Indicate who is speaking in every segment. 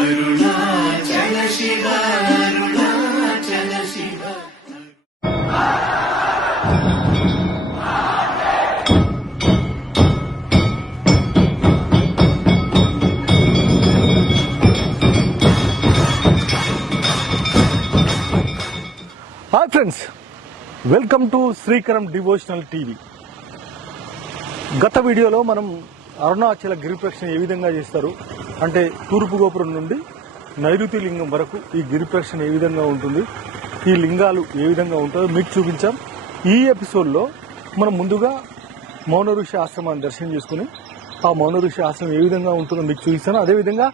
Speaker 1: Arunachala Shiva Arunachala Shiva
Speaker 2: hi friends welcome to Srikaram devotional TV. గత వీడియోలో మనం అరుణాచల గిరిప్రక్షణ ఏ విధంగా చేస్తారు అంటే తూర్పు గోపురం నుండి నైరుతి లింగం వరకు ఈ గిరిప్రక్షణ ఏ విధంగా ఉంటుంది ఈ లింగాలు ఏ విధంగా ఉంటుందో మీకు చూపించాం. ఈ ఎపిసోడ్లో మనం ముందుగా మౌన ఋషి ఆశ్రమాన్ని దర్శనం చేసుకుని ఆ మౌన ఋషి ఆశ్రమం ఏ విధంగా ఉంటుందో మీకు చూపిస్తాను. అదేవిధంగా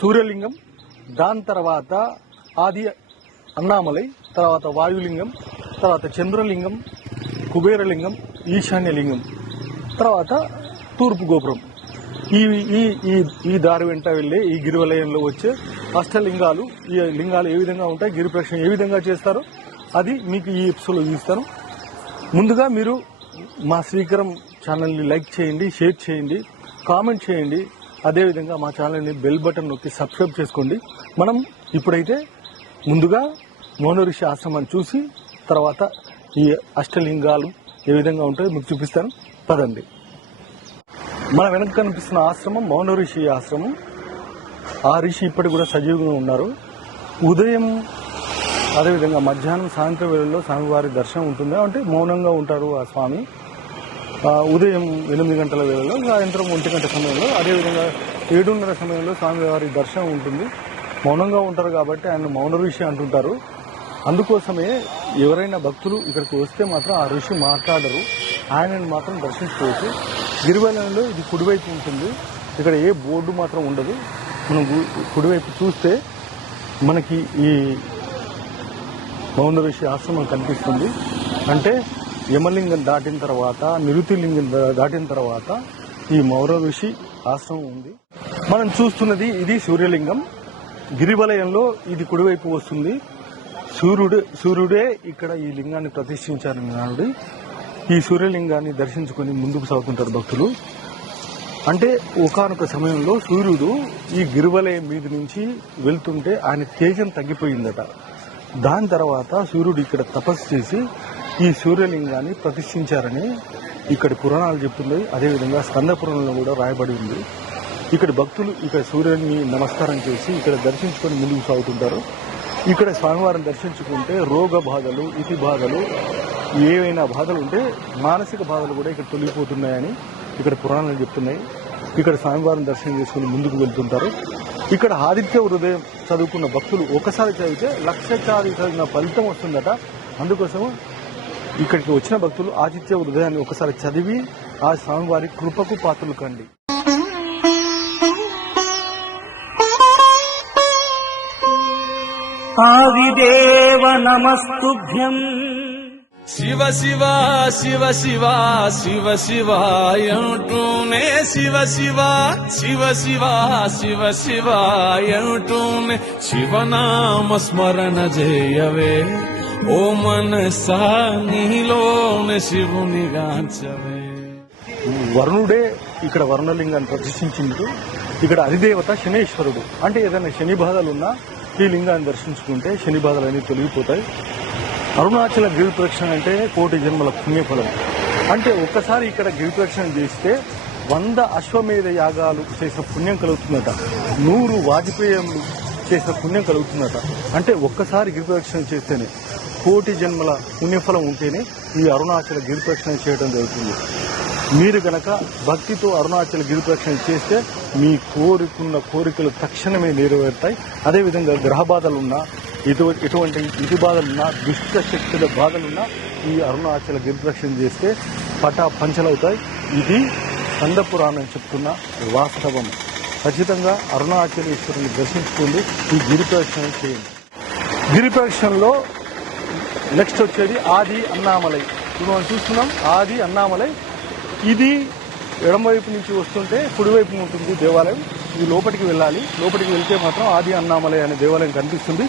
Speaker 2: సూర్యలింగం దాని తర్వాత ఆది అన్నామలై తర్వాత వాయులింగం తర్వాత చంద్రలింగం కుబేరలింగం ఈశాన్యలింగం తర్వాత తూర్పు గోపురం. ఈ ఈ ఈ ఈ దారి వెంట వెళ్ళే ఈ గిరివలయంలో వచ్చే అష్టలింగాలు ఈ లింగాలు ఏ విధంగా ఉంటాయి గిరి ప్రదక్షిణ ఏ విధంగా చేస్తారో అది మీకు ఈ ఎపిసోడ్లో చూస్తాను ముందుగా మీరు మా శ్రీకరం ఛానల్ని లైక్ చేయండి షేర్ చేయండి కామెంట్ చేయండి. అదేవిధంగా మా ఛానల్ని బెల్ బటన్ నొక్కి సబ్స్క్రైబ్ చేసుకోండి. మనం ఇప్పుడైతే ముందుగా మోనోరిషి ఆశ్రమాన్ని చూసి తర్వాత ఈ అష్టలింగాలు ఏ విధంగా ఉంటాయో మీకు చూపిస్తాను. పదండి. మన వెనక కనిపిస్తున్న ఆశ్రమం మౌన ఋషి ఆశ్రమం. ఆ ఋషి ఇప్పటికి కూడా సజీవంగా ఉన్నారు. ఉదయం అదేవిధంగా మధ్యాహ్నం సాయంత్రం వేళల్లో స్వామివారి దర్శనం ఉంటుంది. అంటే మౌనంగా ఉంటారు ఆ స్వామి. ఉదయం ఎనిమిది గంటల వేళలో సాయంత్రం ఒంటి గంట సమయంలో అదేవిధంగా ఏడున్నర సమయంలో స్వామివారి దర్శనం ఉంటుంది. మౌనంగా ఉంటారు కాబట్టి ఆయన మౌన ఋషి అంటుంటారు. అందుకోసమే ఎవరైనా భక్తులు ఇక్కడికి వస్తే మాత్రం ఆ ఋషి మాట్లాడరు. ఆయనను మాత్రం దర్శించుకోవచ్చు. గిరివలంలో ఇది కుడివైపు ఉంటుంది. ఇక్కడ ఏ బోర్డు మాత్రం ఉండదు. మనం కుడివైపు చూస్తే మనకి ఈ మౌన ఋషి ఆశ్రమం కనిపిస్తుంది. అంటే యమలింగం దాటిన తర్వాత నిరుతిలింగం లింగం దాటిన తర్వాత ఈ మౌర ఋషి ఆశ్రమం ఉంది. మనం చూస్తున్నది ఇది సూర్యలింగం. గిరివలయంలో ఇది కుడివైపు వస్తుంది. సూర్యుడు సూర్యుడే ఇక్కడ ఈ లింగాన్ని ప్రతిష్ఠించారని నాడు ఈ సూర్యలింగాన్ని దర్శించుకొని ముందుకు సాగుతుంటారు భక్తులు. అంటే ఒకానొక సమయంలో సూర్యుడు ఈ గిరివలయం మీద నుంచి వెళ్తుంటే ఆయన తేజం తగ్గిపోయిందట. దాని తర్వాత సూర్యుడు ఇక్కడ తపస్సు చేసి ఈ సూర్యలింగాన్ని ప్రతిష్ఠించారని ఇక్కడ పురాణాలు చెప్తున్నాయి అదేవిధంగా స్కంద పురాణంలో కూడా రాయబడి ఉంది. ఇక్కడ భక్తులు ఇక్కడ సూర్యుడిని నమస్కారం చేసి ఇక్కడ దర్శించుకొని ముందుకు సాగుతుంటారు. ఇక్కడ స్వామివారిని దర్శించుకుంటే రోగ బాధలు ఇతి బాధలు ఏవైనా బాధలు ఉంటే మానసిక బాధలు కూడా ఇక్కడ తొలగిపోతున్నాయని ఇక్కడ పురాణాలు చెప్తున్నాయి. ఇక్కడ స్వామివారిని దర్శనం చేసుకుని ముందుకు వెళ్తుంటారు. ఇక్కడ ఆదిత్య హృదయం చదువుకున్న భక్తులు ఒకసారి చదివితే లక్ష చదివిన ఫలితం వస్తుందట. అందుకోసం ఇక్కడికి వచ్చిన భక్తులు ఆదిత్య హృదయాన్ని ఒకసారి చదివి ఆ స్వామివారి కృపకు పాత్రలు కండి.
Speaker 3: ఆదిదేవ నమస్తుభ్యం.
Speaker 4: శివ శివ శివ శివ శివ శివ అంటూనే శివ శివ శివ శివ శివ శివ అంటూనే శివనామ స్మరణ చేయవే ఓ మనసా నీలోనే శివుని గాంచవే.
Speaker 2: వరుణుడే ఇక్కడ వరుణలింగాన్ని ప్రతిష్ఠించిండు ఇక్కడ అధిదేవత శనేశ్వరుడు. అంటే ఏదైనా శని బాధలు ఉన్నా ఈ లింగాన్ని దర్శించుకుంటే శని బాధలు అనేవి తొలగిపోతాయి. అరుణాచల గిరి ప్రదక్షిణ అంటే కోటి జన్మల పుణ్యఫలం. అంటే ఒక్కసారి ఇక్కడ గిరి ప్రదక్షిణ చేస్తే వంద అశ్వమేధ యాగాలు చేసిన పుణ్యం కలుగుతుందట. నూరు వాజపేయములు చేసిన పుణ్యం కలుగుతుందట. అంటే ఒక్కసారి గిరి ప్రదక్షిణ చేస్తేనే కోటి జన్మల పుణ్యఫలం ఉంటేనే ఈ అరుణాచల గిరి ప్రదక్షిణ చేయడం జరుగుతుంది. మీరు గనక భక్తితో అరుణాచల గిరి ప్రదక్షిణ చేస్తే మీ కోరుకున్న కోరికలు తక్షణమే నెరవేరుతాయి. అదేవిధంగా గ్రహ బాధలున్నా ఇటు ఎటువంటి ఇటు బాధలున్నా దుష్ట శక్తుల బాధలున్నా ఈ అరుణాచల గిరిరక్షణ చేస్తే పటా పంచలవుతాయి. ఇది స్కంద పురాణం చెప్తున్న వాస్తవం. ఖచ్చితంగా అరుణాచలేశ్వరుని దర్శించుకుంది ఈ గిరి ప్రదక్షిణ చేయండి. గిరి ప్రదక్షిణలో నెక్స్ట్ వచ్చేది ఆది అన్నామలై. ఇప్పుడు మనం చూస్తున్నాం ఆది అన్నామలై. ఇది ఎడమవైపు నుంచి వస్తుంటే కుడివైపు ఉంటుంది దేవాలయం. ఇది లోపలికి వెళ్ళాలి. లోపలికి వెళ్తే మాత్రం ఆది అన్నామలై అనే దేవాలయం కనిపిస్తుంది.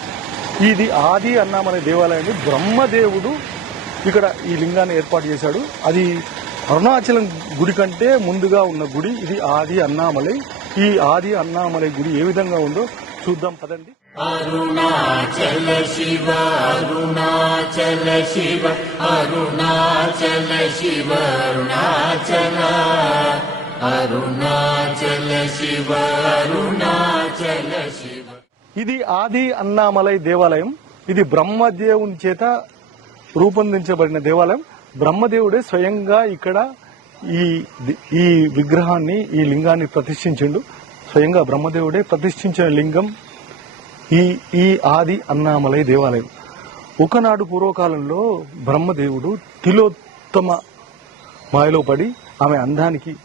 Speaker 2: ఇది ఆది అన్నామలై దేవాలయాన్ని బ్రహ్మదేవుడు ఇక్కడ ఈ లింగాన్ని ఏర్పాటు చేశాడు. అది అరుణాచలం గుడి కంటే ముందుగా ఉన్న గుడి. ఇది ఆది అన్నామలై. ఈ ఆది అన్నామలై గుడి ఏ విధంగా ఉందో చూద్దాం. పదండి.
Speaker 1: అరుణాచల శివ అరుణాచల శివ అరుణాచల శివ అరుణాచల. అరుణాచల శివ అరుణాచల శివ.
Speaker 2: ఇది ఆది అన్నామలై దేవాలయం. ఇది బ్రహ్మదేవుని చేత రూపొందించబడిన దేవాలయం. బ్రహ్మదేవుడే స్వయంగా ఇక్కడ ఈ ఈ విగ్రహాన్ని ఈ లింగాన్ని ప్రతిష్ఠించిండు. స్వయంగా బ్రహ్మదేవుడే ప్రతిష్ఠించిన లింగం ఈ ఈ ఆది అన్నామలై దేవాలయం. ఒకనాడు పూర్వకాలంలో బ్రహ్మదేవుడు తిలోత్తమ మాయలో పడి ఆమె అందానికి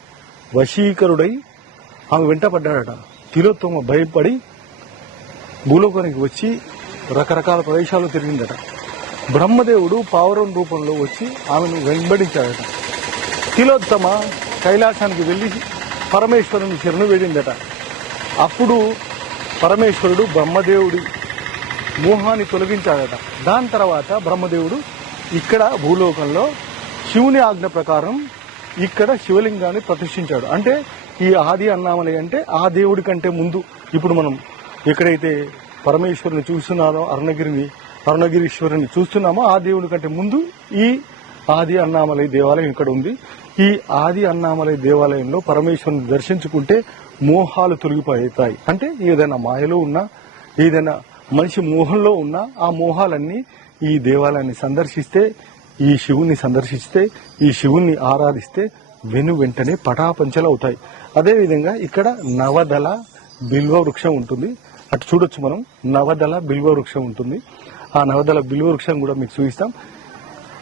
Speaker 2: వశీకరుడై ఆమె వెంట పడ్డాడట. తిలోత్తమ భయపడి భూలోకానికి వచ్చి రకరకాల ప్రదేశాలు తిరిగిందట. బ్రహ్మదేవుడు పావురం రూపంలో వచ్చి ఆమెను వెంబడించాడట. తిలోత్తమ కైలాసానికి వెళ్ళి పరమేశ్వరుని శరణు వేడిందట. అప్పుడు పరమేశ్వరుడు బ్రహ్మదేవుడి మోహాన్ని తొలగించాడట. దాని తర్వాత బ్రహ్మదేవుడు ఇక్కడ భూలోకంలో శివుని ఆజ్ఞ ప్రకారం ఇక్కడ శివలింగాన్ని ప్రతిష్ఠించాడు. అంటే ఈ ఆది అన్నామలై అంటే ఆ దేవుడి కంటే ముందు. ఇప్పుడు మనం ఎక్కడైతే పరమేశ్వరుని చూస్తున్నారో అరుణగిరిని అరుణగిరీశ్వరుని చూస్తున్నామో ఆ దేవుని కంటే ముందు ఈ ఆది అన్నామలై దేవాలయం ఇక్కడ ఉంది. ఈ ఆది అన్నామలై దేవాలయంలో పరమేశ్వరుని దర్శించుకుంటే మోహాలు తొలగిపోతాయి. అంటే ఏదైనా మాయలో ఉన్నా ఏదైనా మనిషి మోహంలో ఉన్నా ఆ మోహాలన్నీ ఈ దేవాలయాన్ని సందర్శిస్తే ఈ శివుణ్ణి సందర్శిస్తే ఈ శివుణ్ణి ఆరాధిస్తే వెను వెంటనే పటాపంచలు అవుతాయి అదేవిధంగా ఇక్కడ నవదల బిల్వ వృక్షం ఉంటుంది. అటు చూడొచ్చు మనం. నవదల బిల్వ వృక్షం ఉంటుంది. ఆ నవదల బిల్వ వృక్షం కూడా మీకు చూపిస్తాం.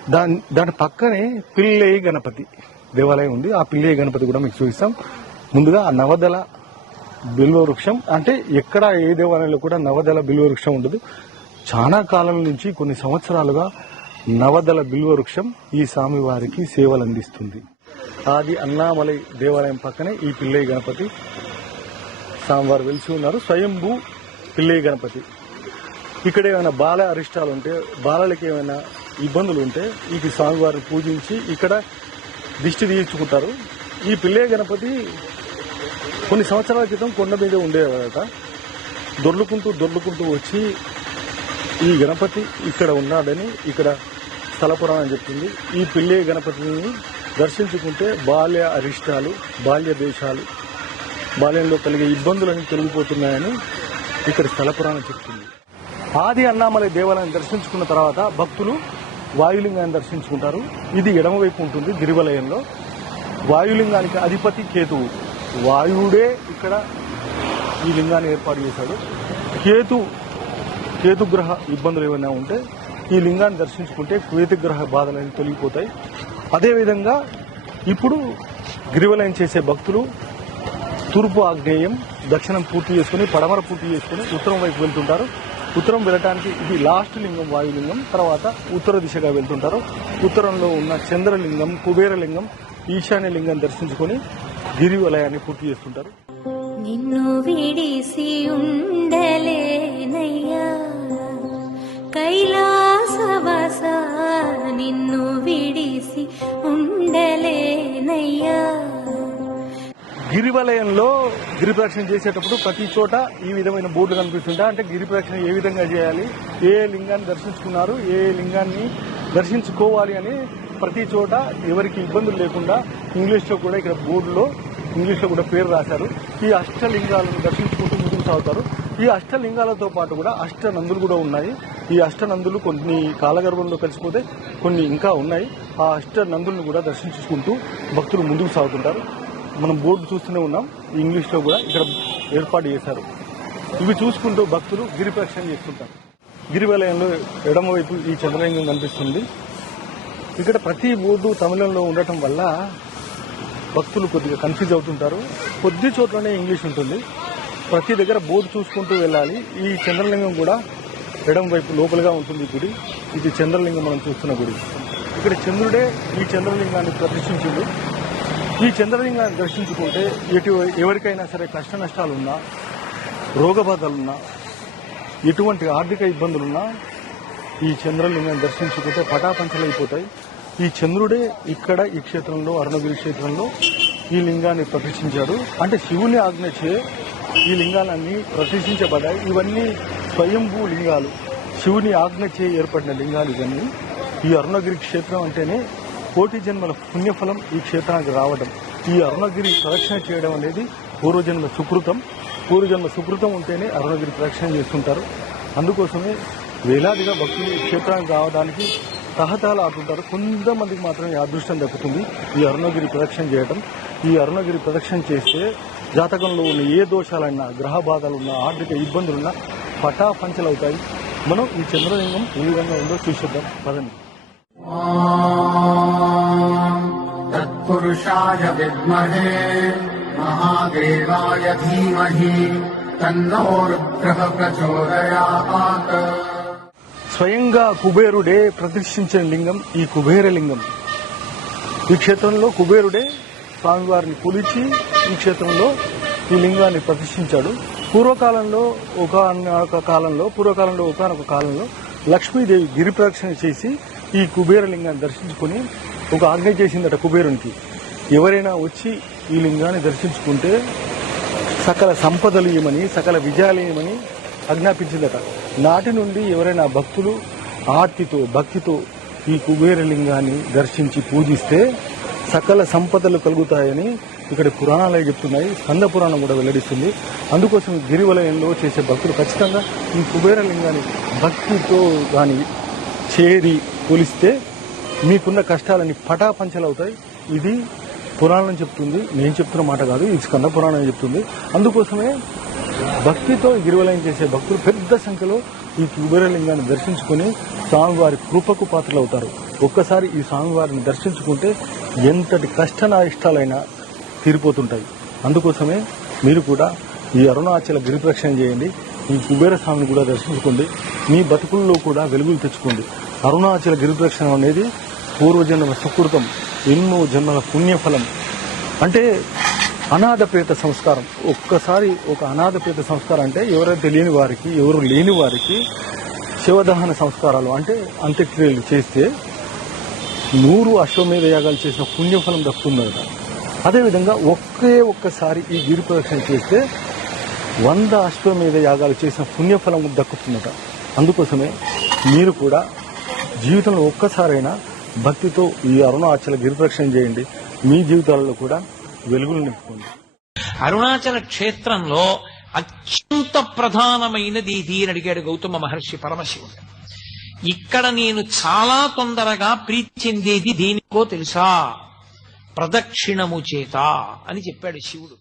Speaker 2: దాని దాని పక్కనే పిల్లయ్య గణపతి దేవాలయం ఉంది. ఆ పిల్లయ్య గణపతి కూడా మీకు చూపిస్తాం. ముందుగా ఆ నవదల బిల్వ వృక్షం అంటే ఎక్కడ ఏ దేవాలయంలో కూడా నవదల బిల్వ వృక్షం ఉండదు. చాలా కాలం నుంచి కొన్ని సంవత్సరాలుగా నవదల బిల్వ వృక్షం ఈ స్వామివారికి సేవలు అందిస్తుంది. ఆది అన్నామలై దేవాలయం పక్కనే ఈ పిల్లయ్య గణపతి స్వామివారు వెలిసి ఉన్నారు. స్వయంభూ పిల్లయ్య గణపతి. ఇక్కడ ఏమైనా బాల అరిష్టాలు ఉంటే బాలలకి ఏమైనా ఇబ్బందులు ఉంటే ఈ స్వామివారిని పూజించి ఇక్కడ దిష్టి తీర్చుకుంటారు. ఈ పిల్లయ్య గణపతి కొన్ని సంవత్సరాల క్రితం కొండ మీద ఉండేవాడట దొర్లుకుంటూ దొర్లుకుంటూ వచ్చి ఈ గణపతి ఇక్కడ ఉన్నాడని ఇక్కడ స్థల పురాణం చెప్తుంది. ఈ పిల్లయ్య గణపతిని దర్శించుకుంటే బాల్య అరిష్టాలు బాల్య దేశాలు బాల్యంలో కలిగే ఇబ్బందులన్నీ తొలగిపోతున్నాయని ఇక్కడ స్థల పురాణం చెప్తుంది. ఆది అన్నామలై దేవాలయం దర్శించుకున్న తర్వాత భక్తులు వాయులింగాన్ని దర్శించుకుంటారు. ఇది ఎడమవైపు ఉంటుంది గిరివలయంలో. వాయులింగానికి అధిపతి కేతువు. వాయువుడే ఇక్కడ ఈ లింగాన్ని ఏర్పాటు చేశాడు. కేతు కేతుగ్రహ ఇబ్బందులు ఏమైనా ఉంటే ఈ లింగాన్ని దర్శించుకుంటే కేతుగ్రహ బాధలన్నీ తొలగిపోతాయి. అదేవిధంగా ఇప్పుడు గిరివలయం చేసే భక్తులు తూర్పు ఆగ్నేయం దక్షిణం పూర్తి చేసుకుని పడమర పూర్తి చేసుకుని ఉత్తరం వైపు వెళ్తుంటారు. ఉత్తరం వెళ్ళటానికి ఇది లాస్ట్ లింగం వాయులింగం. తర్వాత ఉత్తర దిశగా వెళ్తుంటారు. ఉత్తరంలో ఉన్న చంద్రలింగం కుబేరలింగం ఈశాన్య లింగం దర్శించుకొని గిరివలయాన్ని పూర్తి చేస్తుంటారు.
Speaker 5: నిన్ను విడిసి
Speaker 2: గిరివలయంలో గిరిప్రదక్షిణ చేసేటప్పుడు ప్రతి చోట ఈ విధమైన బోర్డులు కనిపిస్తుంటాయి. అంటే గిరిప్రదక్షిణ ఏ విధంగా చేయాలి? ఏ లింగాన్ని దర్శించుకున్నారు? ఏ లింగాన్ని దర్శించుకోవాలి అని ప్రతి చోట ఎవరికి ఇబ్బందులు లేకుండా ఇంగ్లీష్లో కూడా ఇక్కడ బోర్డులో ఇంగ్లీష్లో కూడా పేరు రాశారు. ఈ అష్టలింగాలను దర్శించుకుంటూ ముందుకు సాగుతారు. ఈ అష్టలింగాలతో పాటు కూడా అష్ట నందులు కూడా ఉన్నాయి. ఈ అష్ట నందులు కొన్ని కాలగర్భంలో కలిసిపోతే కొన్ని ఇంకా ఉన్నాయి. ఆ అష్ట నందులను కూడా దర్శించుకుంటూ భక్తులు ముందుకు సాగుతుంటారు. మనం బోర్డు చూస్తూనే ఉన్నాం. ఇంగ్లీష్లో కూడా ఇక్కడ ఏర్పాటు చేశారు. ఇవి చూసుకుంటూ భక్తులు గిరి ప్రదక్షిణ చేస్తుంటారు. గిరివలయంలో ఎడమవైపు ఈ చంద్రలింగం కనిపిస్తుంది. ఇక్కడ ప్రతి బోర్డు తమిళంలో ఉండటం వల్ల భక్తులు కొద్దిగా కన్ఫ్యూజ్ అవుతుంటారు. కొద్ది చోట్లనే ఇంగ్లీష్ ఉంటుంది. ప్రతి దగ్గర బోర్డు చూసుకుంటూ వెళ్ళాలి. ఈ చంద్రలింగం కూడా ఎడం వైపు లోపలగా ఉంటుంది గుడి. ఇది చంద్రలింగం మనం చూస్తున్న గుడి. ఇక్కడ చంద్రుడే ఈ చంద్రలింగాన్ని ప్రతిష్ఠించిండు. ఈ చంద్రలింగాన్ని దర్శించుకుంటే ఎటు ఎవరికైనా సరే కష్ట నష్టాలున్నా రోగబాధలున్నా ఎటువంటి ఆర్థిక ఇబ్బందులున్నా ఈ చంద్రలింగాన్ని దర్శించుకుంటే పటాపంచలైపోతాయి. ఈ చంద్రుడే ఇక్కడ ఈ క్షేత్రంలో అరుణగిరి క్షేత్రంలో ఈ లింగాన్ని ప్రతిష్ఠించాడు. అంటే శివుని ఆజ్ఞచే ఈ లింగాలన్నీ ప్రతిష్ఠించబడ్డాయి. ఇవన్నీ స్వయంభూ లింగాలు. శివుని ఆజ్ఞచే ఏర్పడిన లింగాలు ఇవన్నీ. ఈ అరుణగిరి క్షేత్రం అంటేనే కోటి జన్మల పుణ్యఫలం ఈ క్షేత్రానికి రావడం ఈ అరుణగిరి ప్రదక్షిణ చేయడం అనేది పూర్వజన్మ సుకృతం. పూర్వజన్మ సుకృతం ఉంటేనే అరుణగిరి ప్రదక్షిణ చేస్తుంటారు. అందుకోసమే వేలాదిగా భక్తులు ఈ క్షేత్రానికి రావడానికి తహతహలు ఆడుతుంటారు. కొంతమందికి మాత్రమే అదృష్టం దక్కుతుంది ఈ అరుణగిరి ప్రదక్షిణ చేయడం ఈ అరుణగిరి ప్రదక్షిణ చేస్తే జాతకంలో ఉన్న ఏ దోషాలైనా గ్రహ బాధలున్నా ఆర్థిక ఇబ్బందులున్నా పటాపంచలవుతాయి. మనం ఈ చంద్రలింగం ఏ విధంగా ఉందో చూసేద్దాం. పదండి.
Speaker 1: तत्पुरुषाय विद्महे महादेवाय धीमहि तन्नो रुद्रः प्रचोदयात्
Speaker 2: స్వయంగా కుబేరుడే ప్రతిష్ఠించిన లింగం ఈ కుబేర లింగం ఈ క్షేత్రంలో కుబేరుడే స్వామివారిని కొలిచి ఈ క్షేత్రంలో ఈ లింగాన్ని ప్రతిష్ఠించాడు పూర్వకాలంలో ఒక కాలంలో పూర్వకాలంలో ఒకనొక కాలంలో లక్ష్మీదేవి గిరి ప్రదక్షిణ చేసి ఈ కుబేర లింగాన్ని దర్శించుకుని ఒక ఆజ్ఞ చేసిందట కుబేరునికి. ఎవరైనా వచ్చి ఈ లింగాన్ని దర్శించుకుంటే సకల సంపదలు ఏమని సకల విజయాలు ఆజ్ఞాపించిందట. నాటి నుండి ఎవరైనా భక్తులు ఆర్తితో భక్తితో ఈ కుబేర లింగాన్ని దర్శించి పూజిస్తే సకల సంపదలు కలుగుతాయని ఇక్కడ పురాణాలు చెప్తున్నాయి. స్కంద పురాణం కూడా వెల్లడిస్తుంది. అందుకోసం గిరివలయంలో చేసే భక్తులు ఖచ్చితంగా ఈ కుబేర లింగాన్ని భక్తితో కానీ చేరి పోలిస్తే మీకున్న కష్టాలన్నీ పటాపంచలవుతాయి. ఇది పురాణం చెప్తుంది. నేను చెప్తున్న మాట కాదు. ఇది స్కంద పురాణం చెప్తుంది. అందుకోసమే భక్తితో గిరివలయం చేసే భక్తులు పెద్ద సంఖ్యలో ఈ కుబేరలింగాన్ని దర్శించుకుని స్వామివారి కృపకు పాత్రలు అవుతారు ఒక్కసారి ఈ స్వామివారిని దర్శించుకుంటే ఎంతటి కష్ట ఇష్టాలైనా తీరిపోతుంటాయి. అందుకోసమే మీరు కూడా ఈ అరుణాచల గిరిప్రక్షణ చేయండి. ఈ కుబేర స్వామిని కూడా దర్శించుకోండి. మీ బతుకుల్లో కూడా వెలుగులు తెచ్చుకోండి. అరుణాచల గిరిప్రక్షణ అనేది పూర్వజన్మ సుకృతం ఎన్నో జన్మల పుణ్యఫలం. అంటే అనాథపేట సంస్కారం. ఒక్కసారి ఒక అనాథపేట సంస్కారం అంటే ఎవరైతే తెలియని వారికి ఎవరు లేని వారికి శివదహన సంస్కారాలు అంటే అంత్యక్రియలు చేస్తే నూరు అశ్వమేధ యాగాలు చేసిన పుణ్యఫలం దక్కుతుందట. అదేవిధంగా ఒకే ఒక్కసారి ఈ గిరి ప్రదక్షిణ చేస్తే వంద అశ్వమేధ యాగాలు చేసిన పుణ్యఫలం దక్కుతుందట. అందుకోసమే మీరు కూడా జీవితంలో ఒక్కసారైనా భక్తితో ఈ అరుణాచల గిరి ప్రదక్షిణ చేయండి. మీ జీవితాలలో కూడా వెలుగులు నింపుకోండి.
Speaker 6: అరుణాచల క్షేత్రంలో అత్యంత ప్రధానమైనది ఇది అని అడిగాడు గౌతమ మహర్షి పరమశివుడు. ఇక్కడ నేను చాలా తొందరగా ప్రీతి చెందేది దేనికో తెలుసా? ప్రదక్షిణము చేత అని చెప్పాడు శివుడు.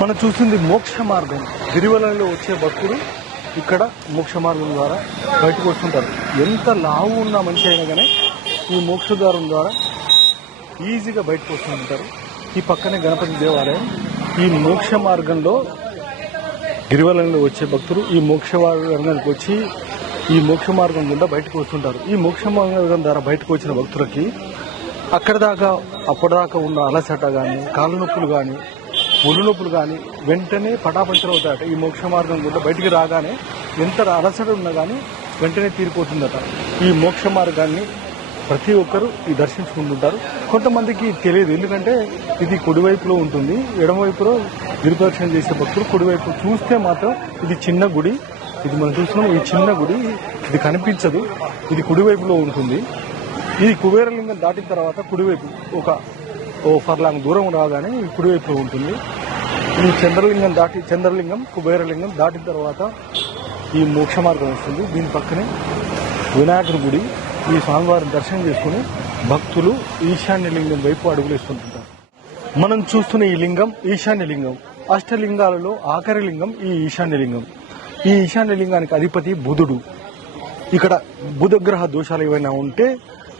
Speaker 2: మనం చూసింది మోక్ష మార్గం. గిరివలంలో వచ్చే భక్తులు ఇక్కడ మోక్ష మార్గం ద్వారా బయటకు వస్తుంటారు. ఎంత లావు ఉన్న మనిషి అయినా కానీ ఈ మోక్ష ద్వారం ద్వారా ఈజీగా బయటకు వస్తుంటారు ఈ పక్కనే గణపతి దేవాలయం. ఈ మోక్ష మార్గంలో గిరివలంలో వచ్చే భక్తులు ఈ మోక్ష మార్గానికి వచ్చి ఈ మోక్ష మార్గం గుండా బయటకు వస్తుంటారు. ఈ మోక్ష మార్గం ద్వారా బయటకు వచ్చిన భక్తులకి అక్కడ దాకా అప్పటిదాకా ఉన్న అలసట కానీ కాళ్ళ నొప్పులు కానీ ఒళ్ళు నొప్పులు కానీ వెంటనే పటాపంచలు అవుతాయట. ఈ మోక్ష మార్గం గుండా బయటికి రాగానే ఎంత అలసట ఉన్నా కానీ వెంటనే తీరిపోతుందట. ఈ మోక్ష మార్గాన్ని ప్రతి ఒక్కరూ ఈ దర్శించుకుంటుంటారు. కొంతమందికి తెలియదు. ఎందుకంటే ఇది కుడివైపులో ఉంటుంది. ఎడమవైపులో గిరిప్రదక్షిణ చేసే భక్తులు కుడివైపు చూస్తే మాత్రం ఇది చిన్న గుడి. ఇది మనం చూస్తున్నాం ఈ చిన్న గుడి. ఇది కనిపించదు. ఇది కుడివైపులో ఉంటుంది. ఈ కుబేరలింగం దాటిన తర్వాత కుడివైపు ఒక ఓ ఫర్లాంగ్ దూరం రాగానే ఈ కుడివైపులో ఉంటుంది. ఈ చంద్రలింగం దాటి చంద్రలింగం కుబేరలింగం దాటిన తర్వాత ఈ మోక్ష మార్గం వస్తుంది. దీని పక్కనే వినాయకుడి గుడి. ఈ స్వామివారిని దర్శనం చేసుకుని భక్తులు ఈశాన్య లింగం వైపు అడుగులేస్తుంటారు మనం చూస్తున్న ఈ లింగం ఈశాన్య లింగం అష్టలింగాలలో ఆఖరి లింగం ఈ ఈశాన్య లింగం. ఈ ఈశాన్య లింగానికి అధిపతి బుధుడు. ఇక్కడ బుధగ్రహ దోషాలు ఏవైనా ఉంటే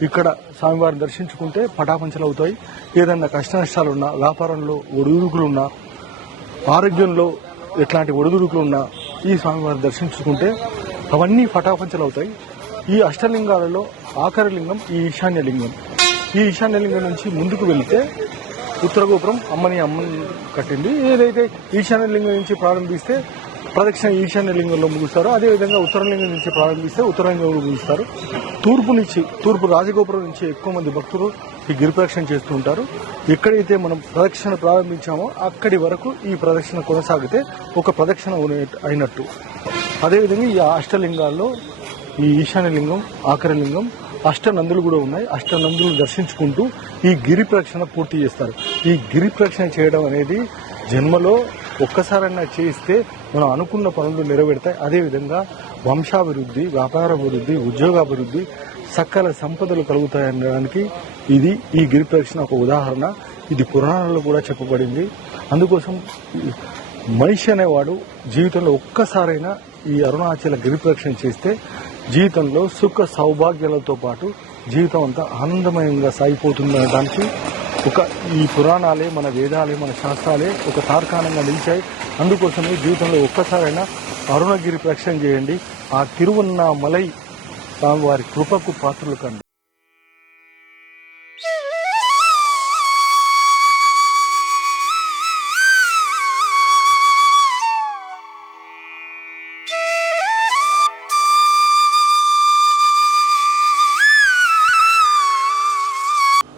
Speaker 2: ఇక్కడ స్వామివారిని దర్శించుకుంటే పటాపంచలు అవుతాయి. ఏదన్నా కష్ట నష్టాలున్నా వ్యాపారంలో ఒడిదుడుకులున్నా ఆరోగ్యంలో ఎట్లాంటి ఒడిదుడుకులున్నా ఈ స్వామివారిని దర్శించుకుంటే అవన్నీ పటాపంచలు అవుతాయి. ఈ అష్టలింగాలలో ఆఖరి లింగం ఈ ఈశాన్య లింగం ఈ ఈశాన్యలింగం నుంచి ముందుకు వెళితే ఉత్తర గోపురం అమ్మని అమ్మని కట్టింది. ఏదైతే ఈశాన్యలింగం నుంచి ప్రారంభిస్తే ప్రదక్షిణ ఈశాన్యలింగంలో ముగుస్తారు. అదేవిధంగా ఉత్తరలింగం నుంచి ప్రారంభిస్తే ఉత్తరలింగంలో ముగుస్తారు. తూర్పు నుంచి తూర్పు రాజగోపురం నుంచి ఎక్కువ మంది భక్తులు ఈ గిరి ప్రదక్షిణ చేస్తూ ఉంటారు. ఎక్కడైతే మనం ప్రదక్షిణ ప్రారంభించామో అక్కడి వరకు ఈ ప్రదక్షిణ కొనసాగితే ఒక ప్రదక్షిణ అయినట్టు. అదేవిధంగా ఈ అష్టలింగాల్లో ఈ ఈశాన్యలింగం ఆఖరిలింగం అష్ట నందులు కూడా ఉన్నాయి. అష్ట నందులు దర్శించుకుంటూ ఈ గిరి ప్రక్షణ పూర్తి చేస్తారు. ఈ గిరి ప్రక్షణ చేయడం అనేది జన్మలో ఒక్కసారైనా చేయిస్తే మనం అనుకున్న పనులు నెరవేరుతాయి. అదేవిధంగా వంశాభివృద్ధి వ్యాపారాభివృద్ధి ఉద్యోగాభివృద్ధి సకల సంపదలు కలుగుతాయనడానికి ఇది ఈ గిరి ప్రదక్షిణ ఒక ఉదాహరణ. ఇది పురాణాల్లో కూడా చెప్పబడింది. అందుకోసం మనిషి అనేవాడు జీవితంలో ఒక్కసారైనా ఈ అరుణాచల గిరి ప్రదక్షిణ చేస్తే జీవితంలో సుఖ సౌభాగ్యాలతో పాటు జీవితం అంతా ఆనందమయంగా సాగిపోతుందనడానికి ఒక ఈ పురాణాలే మన వేదాలే మన శాస్త్రాలే ఒక తార్కాణంగా నిలిచాయి. అందుకోసమే జీవితంలో ఒక్కసారైనా అరుణగిరి ప్రదక్షిణ చేయండి. ఆ తిరువన్నామలై స్వామివారి కృపకు పాత్రలు కండి.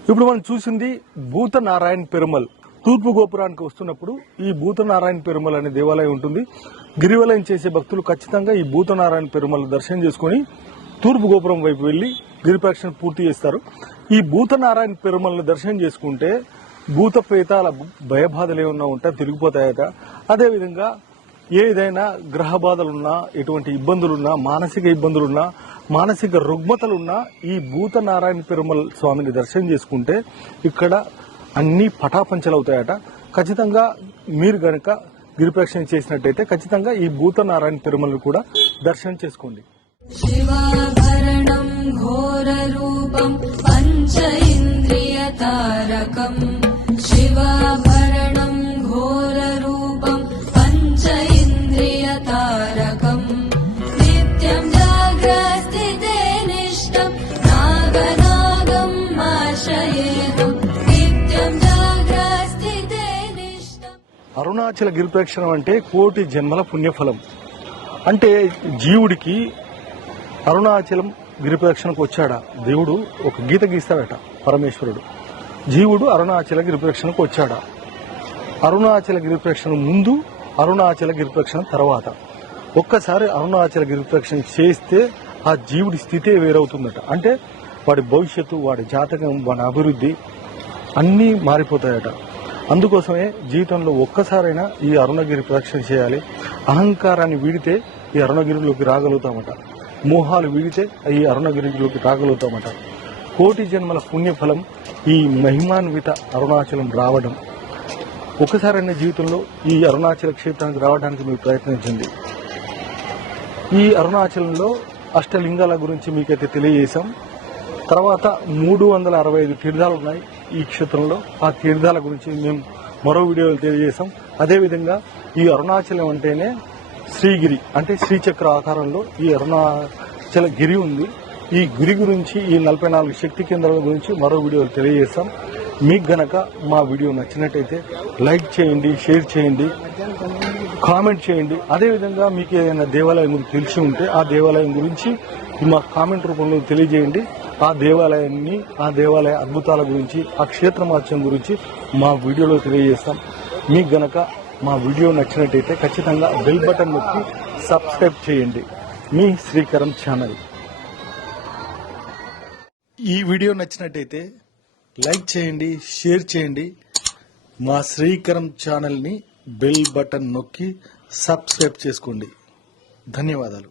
Speaker 2: ఇప్పుడు మనం చూసింది భూత నారాయణ పెరుమల్. తూర్పు గోపురానికి వస్తున్నప్పుడు ఈ భూత నారాయణ పెరుమల్ అనే దేవాలయం ఉంటుంది. గిరివలయం చేసే భక్తులు ఖచ్చితంగా ఈ భూత నారాయణ పెరుమల్ దర్శనం చేసుకుని తూర్పు గోపురం వైపు వెళ్ళి గిరిప్రక్షణ పూర్తి చేస్తారు. ఈ భూత నారాయణ పెరుమల్ని దర్శనం చేసుకుంటే భూత ప్రేతాల భయబాధలు ఏమన్నా ఉంటే తిరిగిపోతాయట. అదేవిధంగా ఏదైనా గ్రహ బాధలున్నా ఎటువంటి ఇబ్బందులున్నా మానసిక ఇబ్బందులున్నా మానసిక రుగ్మతలు ఉన్నా ఈ భూత నారాయణ పెరుమల్ స్వామిని దర్శనం చేసుకుంటే ఇక్కడ అన్ని పటాపంచలవుతాయట. ఖచ్చితంగా మీరు గనక గిరిప్రక్షణ చేసినట్టయితే ఖచ్చితంగా ఈ భూత నారాయణ తిరుమలను కూడా దర్శనం చేసుకోండి.
Speaker 7: శివాభరణం
Speaker 2: అరుణాచల గిరిప్రక్షణం అంటే కోటి జన్మల పుణ్యఫలం. అంటే జీవుడికి అరుణాచలం గిరిప్రక్షణకు వచ్చాడా? దేవుడు ఒక గీత గీస్తాడట పరమేశ్వరుడు. జీవుడు అరుణాచల గిరిప్రక్షణకు వచ్చాడా? అరుణాచల గిరిప్రక్షణ ముందు అరుణాచల గిరిప్రక్షణ తర్వాత. ఒక్కసారి అరుణాచల గిరిప్రక్షణ చేస్తే ఆ జీవుడి స్థితే వేరవుతుందట. అంటే వాడి భవిష్యత్తు వాడి జాతకం వాడి అభివృద్ధి అన్నీ మారిపోతాయట. అందుకోసమే జీవితంలో ఒక్కసారైనా ఈ అరుణగిరి ప్రదక్షిణ చేయాలి. అహంకారాన్ని వీడితే ఈ అరుణగిరిలోకి రాగలుగుతామట. మోహాలు వీడితే ఈ అరుణగిరిలోకి రాగలుగుతామట. కోటి జన్మల పుణ్యఫలం ఈ మహిమాన్విత అరుణాచలం రావడం. ఒకసారైనా జీవితంలో ఈ అరుణాచల క్షేత్రానికి రావడానికి మీరు ప్రయత్నించండి. ఈ అరుణాచలంలో అష్టలింగాల గురించి మీకైతే తెలియజేశాం. తర్వాత మూడు వందల అరవై ఐదు తీర్థాలు ఉన్నాయి ఈ క్షేత్రంలో ఆ తీర్థాల గురించి మేము మరో వీడియోలు తెలియజేశాం. అదేవిధంగా ఈ అరుణాచలం అంటేనే శ్రీగిరి అంటే శ్రీచక్ర ఆకారంలో ఈ అరుణాచల గిరి ఉంది. ఈ గిరి గురించి ఈ నలభై నాలుగు శక్తి కేంద్రాల గురించి మరో వీడియోలు తెలియజేస్తాం మీకు గనక మా వీడియో నచ్చినట్టయితే లైక్ చేయండి షేర్ చేయండి కామెంట్ చేయండి. అదేవిధంగా మీకు ఏదైనా దేవాలయం గురించి తెలిసి ఉంటే ఆ దేవాలయం గురించి మా కామెంట్ రూపంలో తెలియజేయండి. ఆ దేవాలయాన్ని ఆ దేవాలయ అద్భుతాల గురించి ఆ క్షేత్ర మహత్యం గురించి మా వీడియోలో తెలియజేస్తాం. మీకు గనక మా వీడియో నచ్చినట్టయితే ఖచ్చితంగా బెల్ బటన్ నొక్కి సబ్స్క్రైబ్ చేయండి. మీ శ్రీకరం ఛానల్. ఈ వీడియో నచ్చినట్టయితే లైక్ చేయండి షేర్ చేయండి. మా శ్రీకరం ఛానల్ని బెల్ బటన్ నొక్కి సబ్స్క్రైబ్ చేసుకోండి. ధన్యవాదాలు.